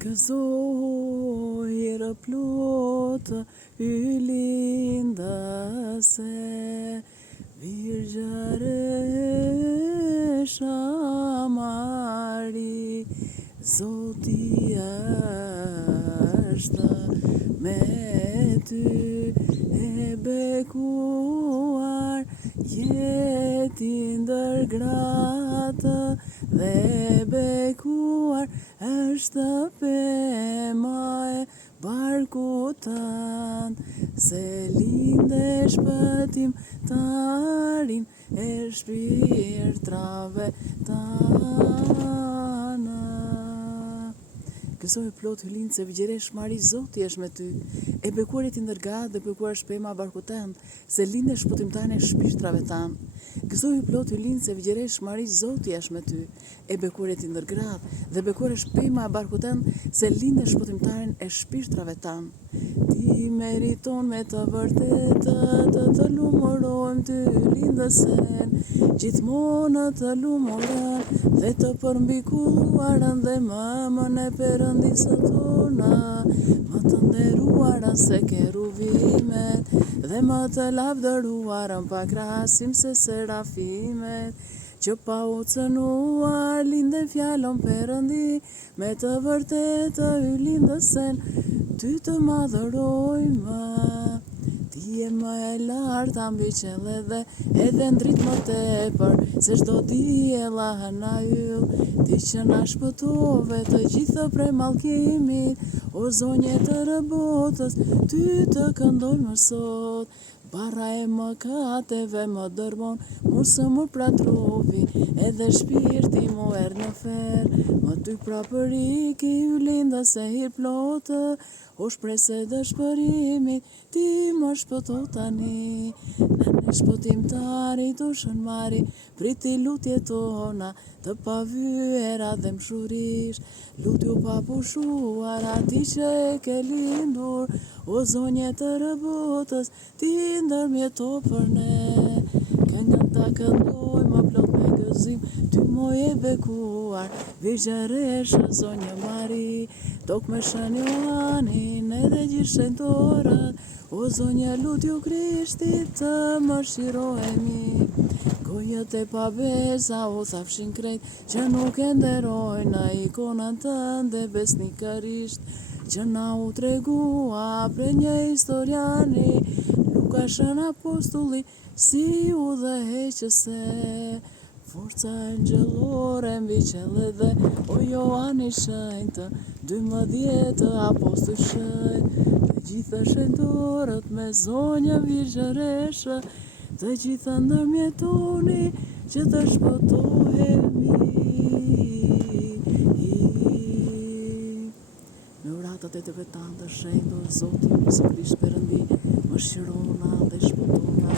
Gëzojrë plotë ylindase, Virgjëresha Mari, Zoti është me ty, e bekuar jeti ndër gratë, dhe bekuar është pema e barkut tënd, se linde shpëtim tarin e shpirtrave tanë. Gëzoj plot hylind se Virgjëresh Mari, Zoti është me ty, e bekuar jeti ndër gratë, dhe bekuar është pema e barkut tënd, se linde shpëtimtare e shpirtrave tanë. Gëzoj plot hylind se Virgjëresh Mari, Zoti është me ty, e bekuar jeti ndër gratë, dhe bekuar është pema e barkut tënd, se linde shpëtimtaren e shpirtrave tanë. Ti meriton me të vërtetë të lumërojmë ty lindësen, gjithmonë të lumërën dhe të përmbikuarën dhe mëmën e Perëndisë tona, më të nderuarën se kerubimet dhe më të lavdëruarën pa krahasim se serafimet, që pa u cënuar linden fjalën Perëndi, me të vërtetë ylindësen ty të madhërojmë. Ti je më e larta mbi qellet edhe ndrit më tepër se çdo diella na yll, ti që na shpëtove të gjithë prej mallkimit, o zonjë të botës, ty të këndojmë sot. Barra e mëkateve më dërmon, mu së më pra trupi, edhe shpirti mu erë në fer, më ty pra përiki ylindëse hir plotë, o shprese dëshpërimit, ti më shpëto tani. Në shpëtimtari dushën Mari, priti lutje tona, të pavyera dhe mshurish, lutju pa pushuar ati që e ke lindur, o zonje të botës, ti ndërmjeto për ne. Këngën ta këndoj më plot me gëzim, ty moj e bekuar, Virgjëresh zonjë Mari, tok me shën Joanin edhe gjithë shenjtorët, o zonjë lutju Krishtit të më shirohemi. Gojët e pabesa o thafshin krejt, që nuk e nderojnë në ikonën tënde besnikërisht, që na u tregua pre një historiani, Lukashën apostulli si u dhe heqëse, forca angjëllore mbi qellet dhe o Joani shenjtë, 12 apostull shenjtë, të gjithë shenjtorët me zonjën Virgjëreshë, të gjithë ndërmjetoni që të shpëtohemi. Me uratat e të vetan të shenjtur, Zoti Jezusi Krisht Perëndi, më shirona dhe shpëtona.